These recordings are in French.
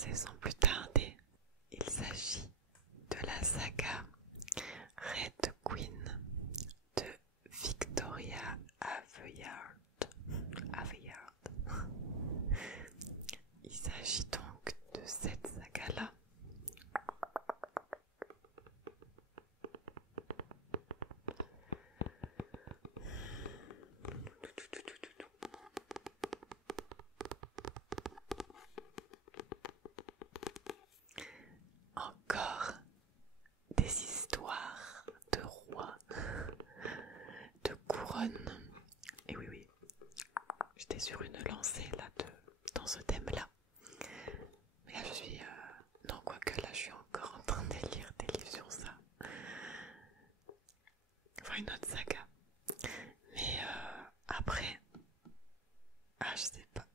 commencer sans plus tarder. Il s'agit de la saga Red Queen de Victoria Aveyard. Il s'agit donc de cette saga-là. Encore des histoires de rois, de couronnes. Et oui, j'étais sur une lancée là dans ce thème-là. Mais là je suis... non, quoique là je suis encore en train de lire des livres sur ça. Enfin une autre saga. Mais après... Ah je sais pas.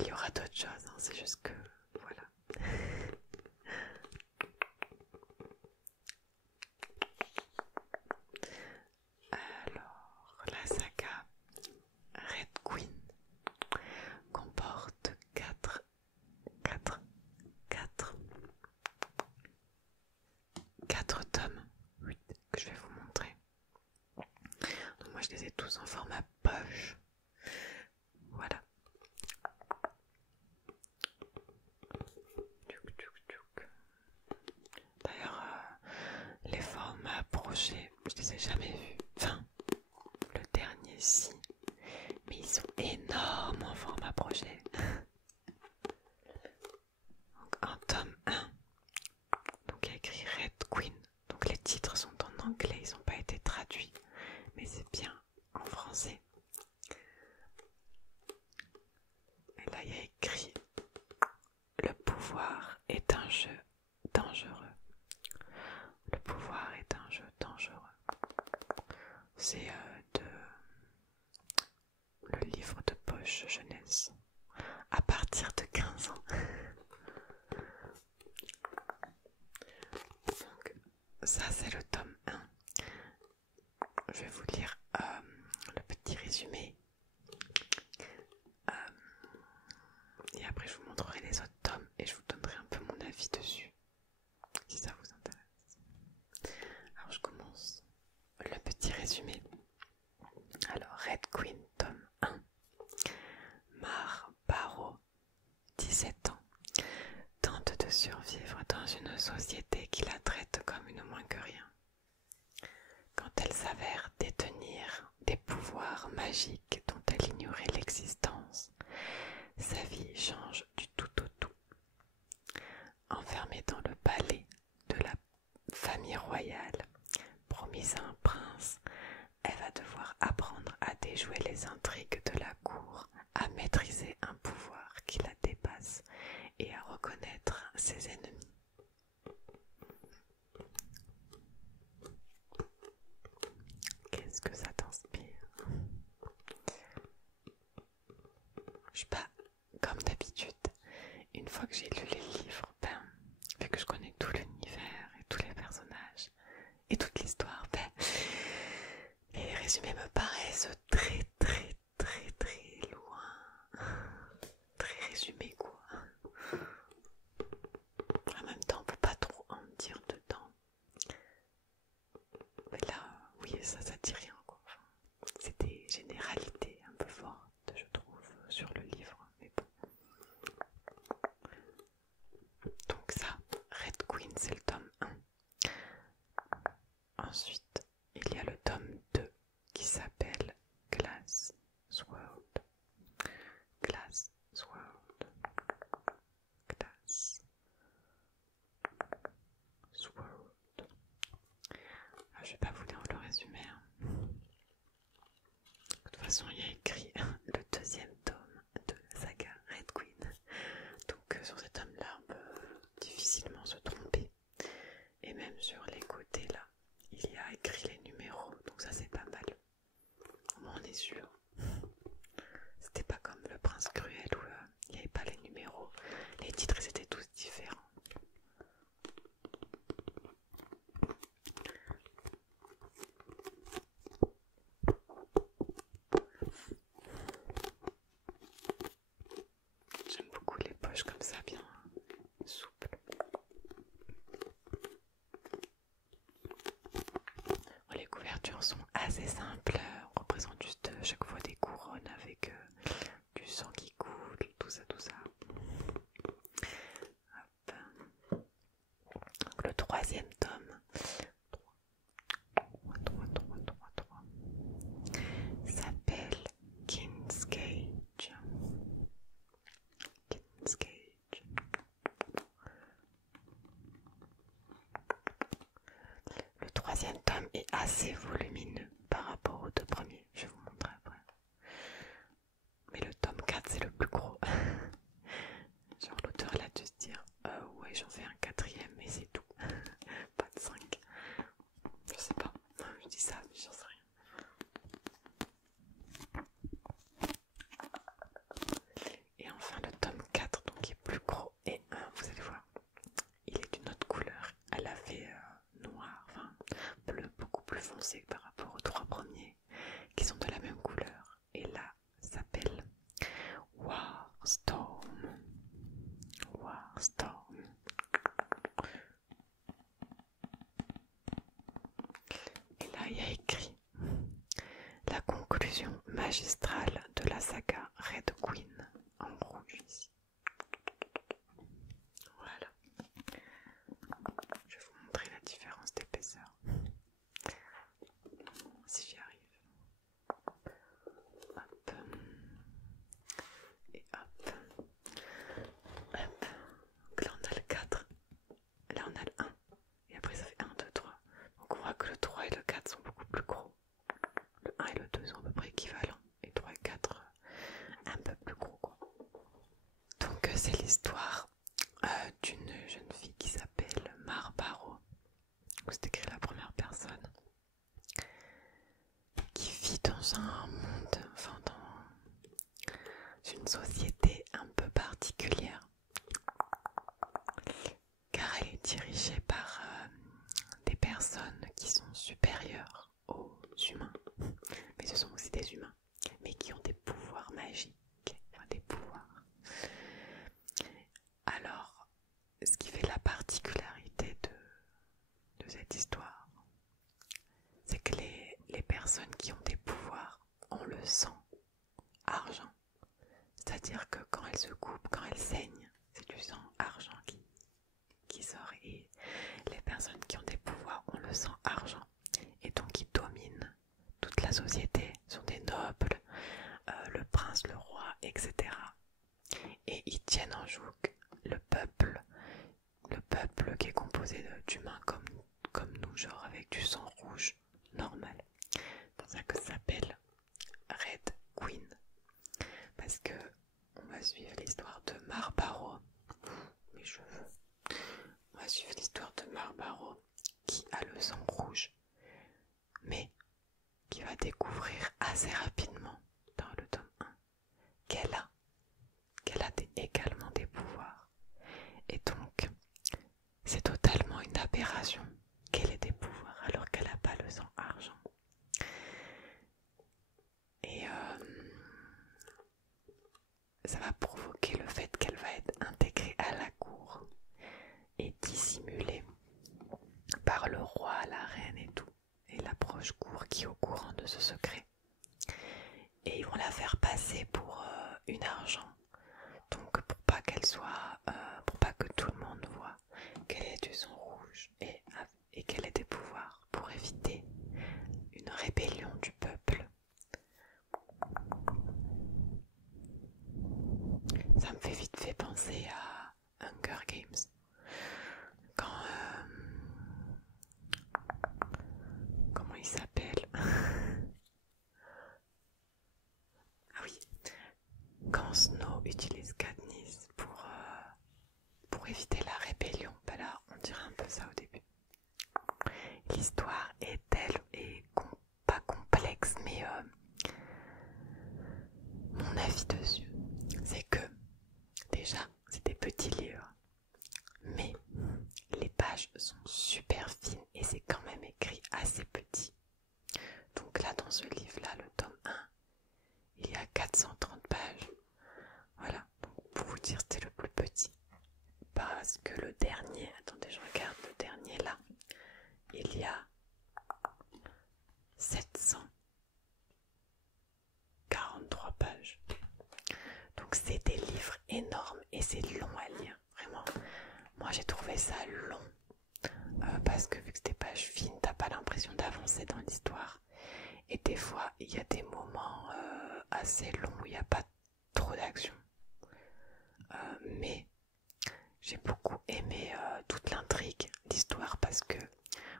Il y aura d'autres choses, hein, c'est juste que... Voilà. Alors, la saga Red Queen comporte 4 tomes, oui, que je vais vous montrer. Donc moi je les ai tous en format poche. Voilà. D'ailleurs, les formats brochés, je les ai jamais vus. Enfin, le dernier si, mais ils sont énormes en format broché. Donc en tome 1, donc il y a écrit Red Queen. Donc les titres sont en anglais, ils n'ont pas été traduits, mais c'est bien en français. Et là il y a écrit le pouvoir est un jeu dangereux. Le pouvoir est un jeu dangereux. C'est le livre de poche jeunesse à partir de 15 ans. Donc ça c'est le tome 1. Je vais vous lire le petit résumé. Et après je vous montrerai les autres tomes et je vous donnerai un peu mon avis dessus, si ça vous intéresse. Alors je commence le petit résumé. Alors Red Queen tome 1. Mar Barrow, 17 ans, tente de survivre dans une société qui la traite comme une moins que rien. Quand elle s'avère détenir des pouvoirs magiques dont elle ignorait l'existence, sa vie change du tout au tout. Enfermée dans le palais de la famille royale, promise à un prince, elle va devoir apprendre à déjouer les intrigues de la cour, à maîtriser un pouvoir qui la dépasse et à reconnaître ses ennemis. Qu'est-ce que ça t'inspire? Je suis pas comme d'habitude. Une fois que j'ai lu les livres, vu que je connais tout l'univers et tous les personnages et toute l'histoire, les résumés me paraissent très loin. Très résumés quoi. En même temps, on peut pas trop en dire dedans. Mais là, oui, ça dit rien quoi. Enfin, c'est des généralités un peu fortes, je trouve, sur le livre. Mais bon. Donc ça, Red Queen, c'est le tome 1. Ensuite, il y a le tome 2 qui s'appelle Glass Sword. Glass Sword. Glass Sword. Je vais pas vous lire le résumé. Hein. couvertures sont assez simples, on représente juste chaque fois des couronnes avec du sang qui coule, tout ça, tout ça. Hop. Donc, le troisième tome, 3, s'appelle King's Cage. King's Cage. Le troisième tome est assez volumineux par rapport aux deux premiers, je vais vous montrer après. Mais le tome 4 c'est le plus gros. Genre l'auteur il a dû se dire ouais j'en fais un quatrième mais c'est tout. Pas de 5. Je sais pas, je dis ça mais j'en sais rien. Et enfin le tome 4 donc qui est plus gros et vous allez voir, il est d'une autre couleur. Elle a fait noir, enfin bleu beaucoup plus foncé par rapport aux trois premiers qui sont de la même couleur. Et là s'appelle Warstorm. Warstorm. Et là il y a écrit la conclusion magistrale de la saga Red Queen en rouge ici. Voilà. Je vais vous montrer la différence d'épaisseur. Si j'y arrive. Hop. Et hop. Hop. Donc là on a le 4. Là on a le 1. Et après ça fait 1, 2, 3. Donc on voit que le 3 et le 4 sont beaucoup plus gros. Le 1 et le 2 sont à peu près équivalents. Et 3 et 4 un peu plus gros quoi. Donc c'est l'histoire d'une jeune fille qui s'appelle Marbaro. C'est écrit la première personne. Qui vit dans un monde, enfin dans une société un peu particulière. Car elle est dirigée par des personnes qui sont supérieures aux humains. Mais ce sont aussi des humains, mais qui ont des pouvoirs magiques. Enfin des pouvoirs. Alors, ce qui fait la particularité de cette histoire, c'est que les personnes qui ont des pouvoirs ont le sang argent. C'est-à-dire que quand elles se coupent, quand elles saignent, c'est du sang argent qui sort. Et les personnes qui ont des pouvoirs ont le sang argent. Et donc ils dominent toute la société, sont des nobles, le prince, le roi, etc. Et ils tiennent en joug le peuple qui est composé d'humains comme nous, genre avec du sang rouge normal. C'est pour ça que ça s'appelle Red Queen. Parce que on va suivre l'histoire de Marbaro. Mes cheveux. On va suivre l'histoire de Marbaro qui a le sang rouge, mais qui va découvrir assez rapidement dans le tome 1 qu'elle a également des pouvoirs. Et donc, c'est totalement une aberration qu'elle ait des pouvoirs alors qu'elle n'a pas le sang argent. Et ça va provoquer le fait qu'elle va être intégrée à la cour et dissimulée par le roi, la reine et tout. Et la proche cour qui est au courant de ce secret. Et ils vont la faire passer pour une argent. Donc pour pas qu'elle soit, pour pas que tout le monde voit qu'elle ait du sang rouge et qu'elle ait des pouvoirs, pour éviter une rébellion du peuple. Ça me fait vite fait penser à Hunger Games. Quand comment il s'appelle? Ah oui, quand Snow utilise Katniss pour éviter la rébellion, ben là on dirait un peu ça au début. L'histoire est pas complexe, mais mon avis dessus, c'est que déjà c'est des petits livres, mais les pages sont super fines et c'est quand même écrit assez petit. Donc là dans ce livre là, le tome 1, il y a 430 pages. Voilà, donc pour vous dire c'était le plus petit. Parce que le dernier, attendez je regarde le dernier là, il y a j'ai trouvé ça long parce que vu que c'était pages fines, t'as pas l'impression d'avancer dans l'histoire. Et des fois, il y a des moments assez longs où il n'y a pas trop d'action. Mais j'ai beaucoup aimé toute l'intrigue, l'histoire, parce que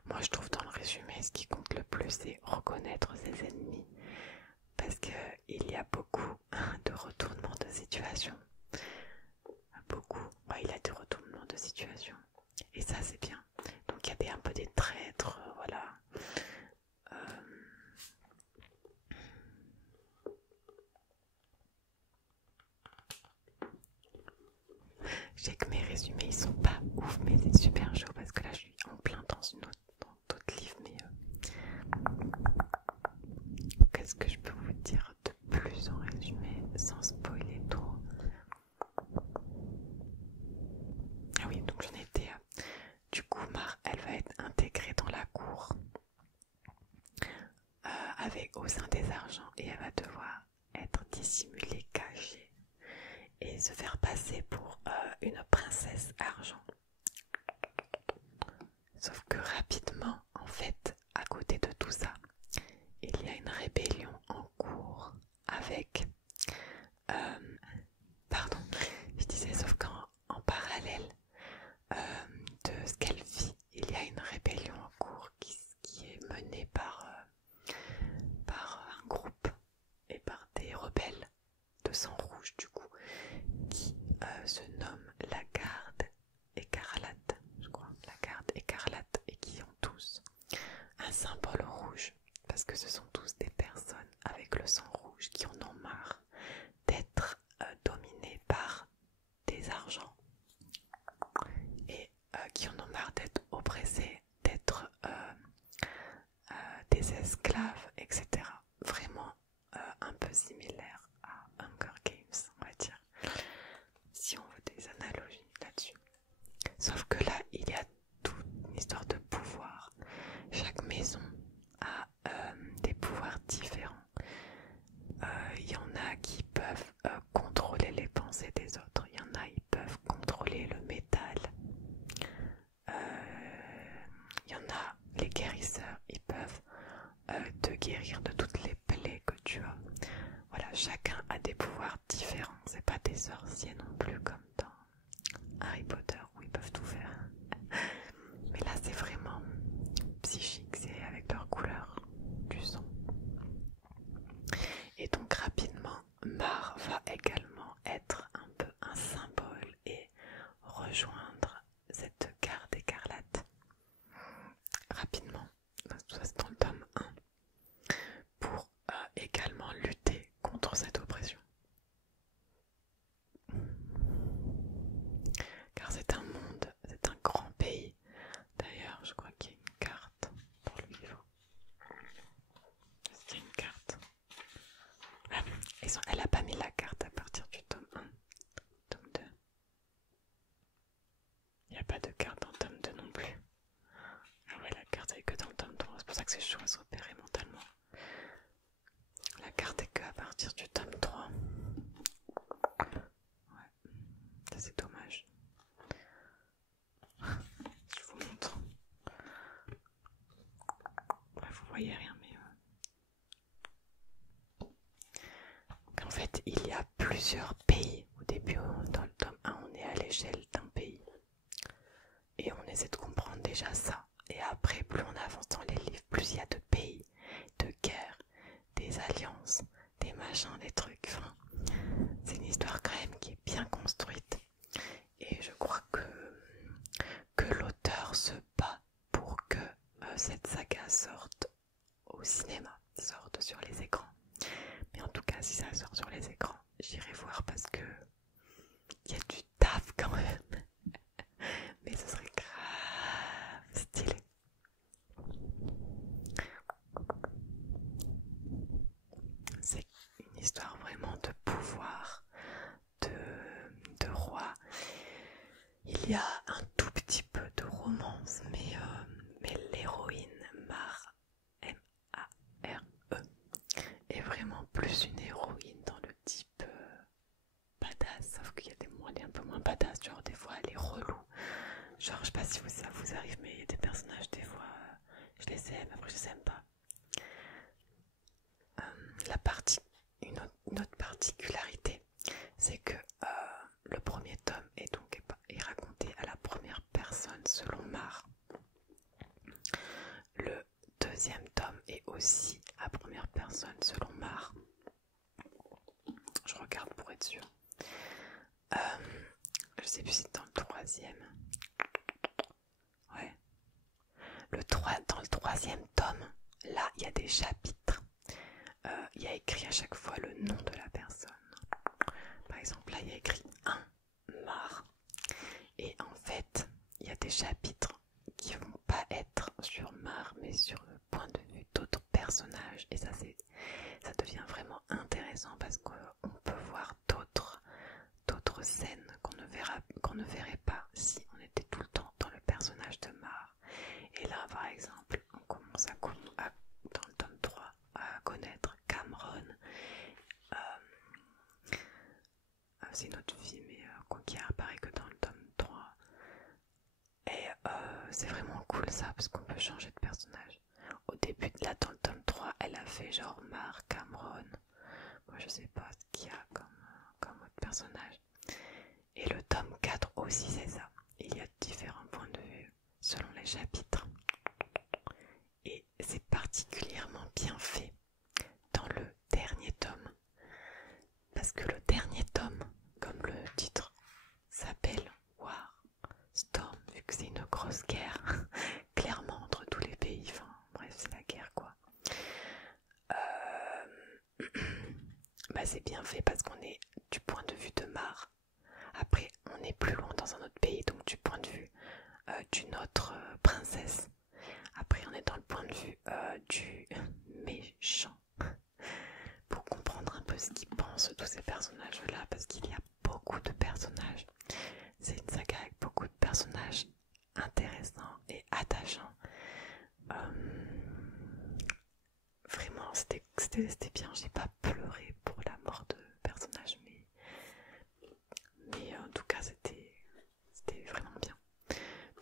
moi je trouve dans le résumé ce qui compte le plus c'est reconnaître ses ennemis. Parce qu'il y a beaucoup de retournements de situation. Beaucoup, ouais, il y a des retournements de situation. Et ça c'est bien. Donc il y a un peu des traîtres, voilà. Je sais que mes résumés ils sont pas ouf, mais c'est super chaud parce que là je suis en plein dans d'autres livres. Mais qu'est-ce que je peux vous dire de plus en résumé sans spoiler trop? Ah oui, donc j'en étais. Du coup, Mar, elle va être intégrée dans la cour au sein des argents et elle va devoir être dissimulée, cachée et se faire passer pour une princesse argent. Sauf que rapidement, en fait, à côté de tout ça, il y a une rébellion en cours avec... pardon, je disais, sauf qu'en parallèle de ce qu'elle vit, il y a une rébellion en cours qui est menée par un groupe et par des rebelles de sang rouge du coup, qui se nomment la Garde Écarlate, je crois, la Garde Écarlate, et qui ont tous un symbole rouge, parce que ce sont tous des personnes avec le sang rouge qui en ont marre d'être dominées par des argents et qui en ont marre d'être oppressées, d'être des esclaves, etc. Vraiment un peu similaire à Hunger Games, on va dire, si on veut des analogies là-dessus. Sauf que là, il y a toute une histoire de pouvoir. Chaque maison a des pouvoirs différents. Il y en a qui peuvent contrôler les pensées des autres. Il y en a qui peuvent contrôler le métal. Il y en a, les guérisseurs, ils peuvent te guérir de toutes les plaies que tu as. Voilà, chacun a des pouvoirs différents. C'est pas des sorciers non plus comme dans Harry Potter où ils peuvent tout faire. Mais là, c'est vraiment psychique, c'est avec leur couleur du sang. Et donc rapidement, Mar va également être un peu un symbole et rejoindre cette Garde Écarlate. Rapidement, ça c'est dans le tome 1, pour également lutter contre cette oppression. Car c'est un monde, c'est un grand pays. D'ailleurs, je crois qu'il y a une carte dans le livre. Est-ce qu'il y a une carte? Elle a pas mis la carte à partir du tome 1, tome 2. Il n'y a pas de carte dans le tome 2 non plus. Ah ouais, la carte elle est que dans le tome 3, c'est pour ça que c'est chaud à se repérer mentalement. La carte est que à partir du tome 3. Ouais, ça c'est dommage. Je vous montre. Ouais, vous voyez rien, mais... En fait, il y a plusieurs pays. Au début, dans le tome 1, on est à l'échelle d'un pays. Et on essaie de comprendre déjà ça. Et après, plus on avance dans les livres, plus il y a de pays, de guerres, des alliances, des machins, des trucs. Enfin, c'est une histoire quand même qui est bien construite. Et je crois que l'auteur se bat pour que cette saga sorte au cinéma, sorte sur les écrans. Mais en tout cas, si ça sort sur les écrans, j'irai voir parce que il y a du taf quand même. Mais ce serait grave stylé. C'est une histoire vraiment de pouvoir, de roi. Il y a un tout petit peu de romance, mais l'héroïne Mar, M-A-R, pas si ça vous arrive, mais il y a des personnages, des fois, je les aime, après je les aime pas. Une autre particularité, c'est que le premier tome est raconté à la première personne selon Mar. Le deuxième tome est aussi à première personne selon Mar. Je regarde pour être sûre. Je sais plus si c'est dans le troisième. Ouais. Dans le troisième tome, là, il y a des chapitres. Il y a écrit à chaque fois le nom de la personne. Par exemple, là, il y a écrit 1 Mar. Et en fait, il y a des chapitres qui vont pas être sur Mar, mais sur le point de vue d'autres personnages. Et ça devient vraiment intéressant parce qu'on peut voir d'autres scènes qu'on ne verrait pas si on était tout le temps dans le personnage de Mar. Et là, par exemple, on commence dans le tome 3 à connaître Cameron. C'est une autre fille, mais qui apparaît que dans le tome 3. Et c'est vraiment cool ça, parce qu'on peut changer de personnage. Au début, là, dans le tome 3, elle a fait genre Mar, Cameron. Moi, je sais pas ce qu'il y a comme autre personnage. Et le tome 4 aussi, c'est ça. Il y a différents points de vue selon les chapitres. Et c'est particulièrement bien fait dans le dernier tome. Parce que le dernier tome, comme le titre s'appelle War Storm, vu que c'est une grosse guerre, clairement entre tous les pays, enfin bref, c'est la guerre quoi. Bah, c'est bien fait parce qu'on est du point de vue de Mar. Après, on est plus loin dans un autre pays, donc du point de vue d'une autre princesse. Après, on est dans le point de vue du méchant. Pour comprendre un peu ce qu'ils pensent tous ces personnages-là, parce qu'il y a beaucoup de personnages. C'est une saga avec beaucoup de personnages intéressants et attachants. Vraiment, c'était bien. J'ai pas pleuré pour la mort de personnages, mais en tout cas, c'était vraiment bien.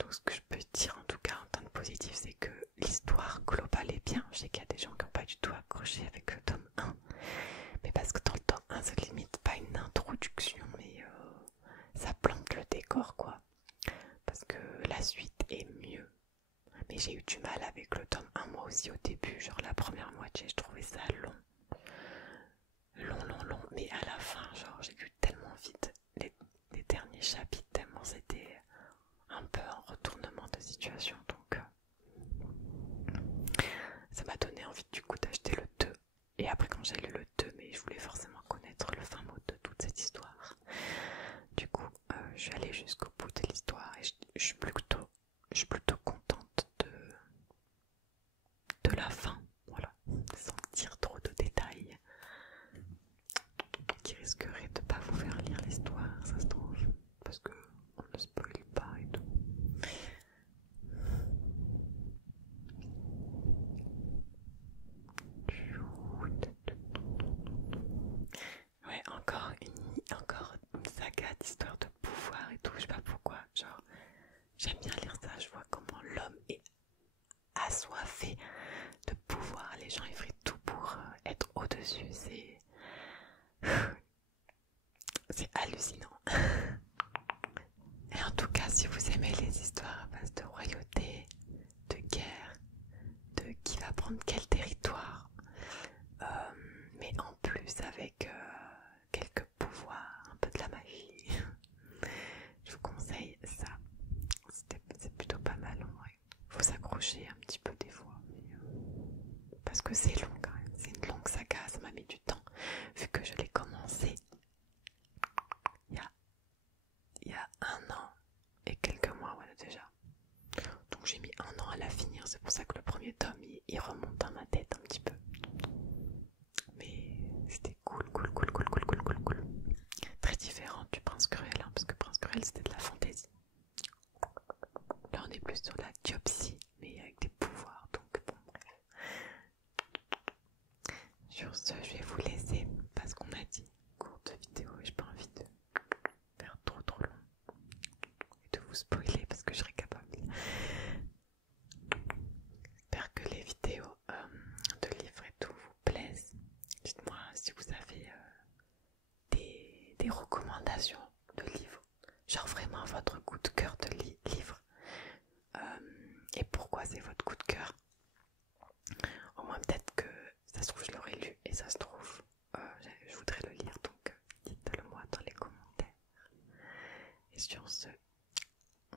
Donc, ce que je peux dire en tout cas en tant que positif, c'est que l'histoire globale est bien. Je sais qu'il y a des gens qui n'ont pas du tout accroché avec le tome 1, mais parce que dans le tome 1, ça limite pas une introduction, mais ça plante le décor quoi. Parce que la suite est mieux. Mais j'ai eu du mal avec le tome 1 moi aussi au début, genre la première moitié, je trouvais ça long. Long, mais à la fin, genre j'ai lu tellement vite les derniers chapitres, tellement c'était un peu un retournement de situation, donc ça m'a donné envie du coup d'acheter le 2. Et après quand j'ai lu le 2, mais je voulais forcément connaître le fin mot de toute cette histoire. Du coup, je suis allée jusqu'au bout de l'histoire et je suis plutôt contente de la fin, voilà, sans dire trop de détails qui risqueraient de pas vous faire lire l'histoire, ça se trouve, parce que on ne spoil pas et tout. Ouais, encore une saga d'histoire de pouvoir et tout, je sais pas pourquoi, genre j'aime bien lire ça, je vois comment l'homme est assoiffé de pouvoir, les gens ils feraient tout pour être au-dessus, c'est hallucinant. Et en tout cas, si vous aimez les histoires à base de royauté, de guerre, de qui va prendre quel territoire, mais en plus avec quelques pouvoirs, un peu de la magie, je vous conseille ça. C'est plutôt pas mal en vrai. Faut s'accrocher un petit peu des fois, parce que c'est long quand même. C'est une longue saga, ça m'a mis du temps. Vu que je l'ai commencé il y a 1 an et quelques mois, voilà déjà. Donc j'ai mis 1 an à la finir, c'est pour ça que le premier tome il remonte dans ma tête un petit peu. Mais c'était cool. Très différent du Prince Cruel, hein, parce que Prince Cruel c'était de la fantaisie. Là on est plus sur la diopsie, mais avec des pouvoirs, donc bon bref. Sur ce, je vais vous laisser, parce qu'on m'a dit courte vidéo et j'ai pas envie de faire trop long et de vous spoiler parce que je serais capable. et pourquoi c'est votre coup de cœur. Au moins peut-être que ça se trouve je l'aurais lu et ça se trouve je voudrais le lire, donc dites-le moi dans les commentaires. Et sur ce,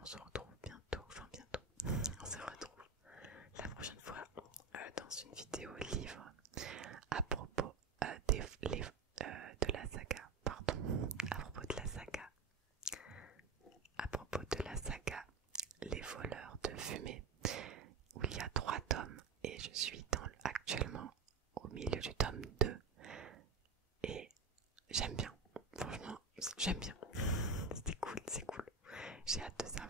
on se retrouve bientôt, on se retrouve la prochaine fois dans une vidéo livre à propos de la saga, à propos de la saga Les voleurs de fumée, où il y a 3 tomes et je suis actuellement au milieu du tome 2 et j'aime bien, franchement j'aime bien, c'est cool, j'ai hâte de ça.